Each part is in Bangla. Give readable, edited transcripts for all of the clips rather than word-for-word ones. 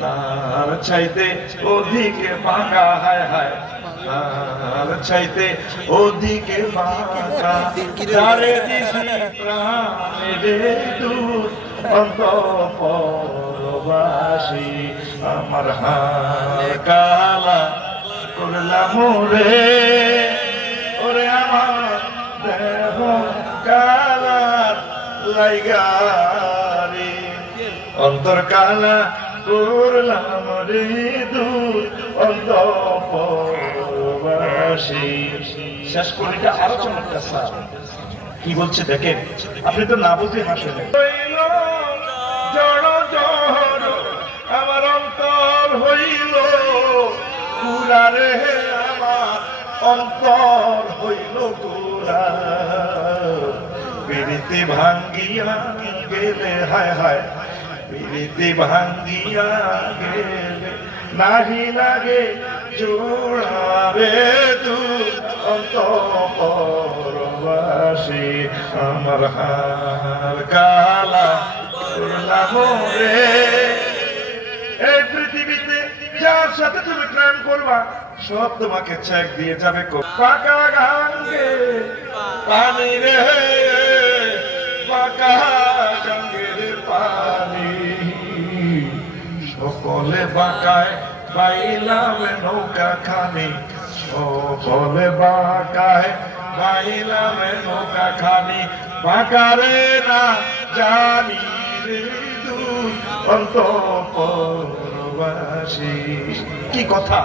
তার চাইতে ওদিকে বাঁকা, হায় হায় তার চাইতে ওদিকে বাঁকা, যারে দিছি প্রাণে দূর অন্তঃপরবাসী, আমার হার কালা করলাম রে, ওরে আমার দেহ কালার লাইগারি, অন্তর কালা করলাম রে দূর অন্তঃপরবাসী। শেষ করিটা আরো চমৎকার কি বলছে দেখেন, আপনি তো না বুঝে হাসেন। জড় জড় আমার অন্তর হইল গুড়া রে, আমার অন্তর হইল গুড়া, প্রীতি ভাঙ্গিয়া গেলে, হায় হায় প্রীতি ভাঙ্গিয়া গেলে নাহি লাগে জোড়া রে দূর অন্তঃপরবাসী, আমার হার কালা করলাম রে। এই পৃথিবীতে যার সাথে তুমি প্রেম করবা সব তোমাকে চেক দিয়ে যাবে, পাকা গাঙ্গে পানি রে, পাকা গাঙ্গের পানি, সকলে বাঁকায় বাইলাম নৌকা খানি, সকলে বাঁকায় বাইলাম নৌকা খানি, বাঁকারে না জানি রে দূর অন্তঃপরবাসী। কি কথা,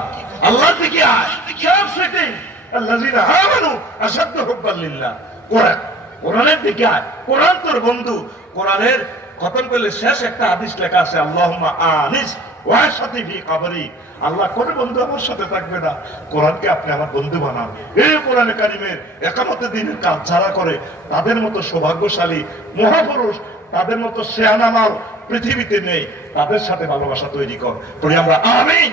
আল্লাহর দিকে আয়, সব সেটিং আল্লাযিনা আমানু আশাদ্দু হুব্বান লিল্লাহ। কোরআন, কোরআনের দিকে আয়, কোরআন তোর বন্ধু। কোরআনের খতম করলে শেষ একটা হাদিস লেখা আছে, আল্লাহুম্মা আনিস ওয়াসাতি ফি কবরি, আল্লাহ কোন বন্ধু আমার সাথে থাকবে না, কোরআনকে আপনি আমার বন্ধু বানান। এই কোরআনে কারিমের একামতে দিনের কাজ যারা করে তাদের মতো সৌভাগ্যশালী মহাপুরুষ, তাদের মতো শেয়ানামাল পৃথিবীতে নেই, তাদের সাথে ভালোবাসা তৈরি কর। পড়ি আমরা আমিন।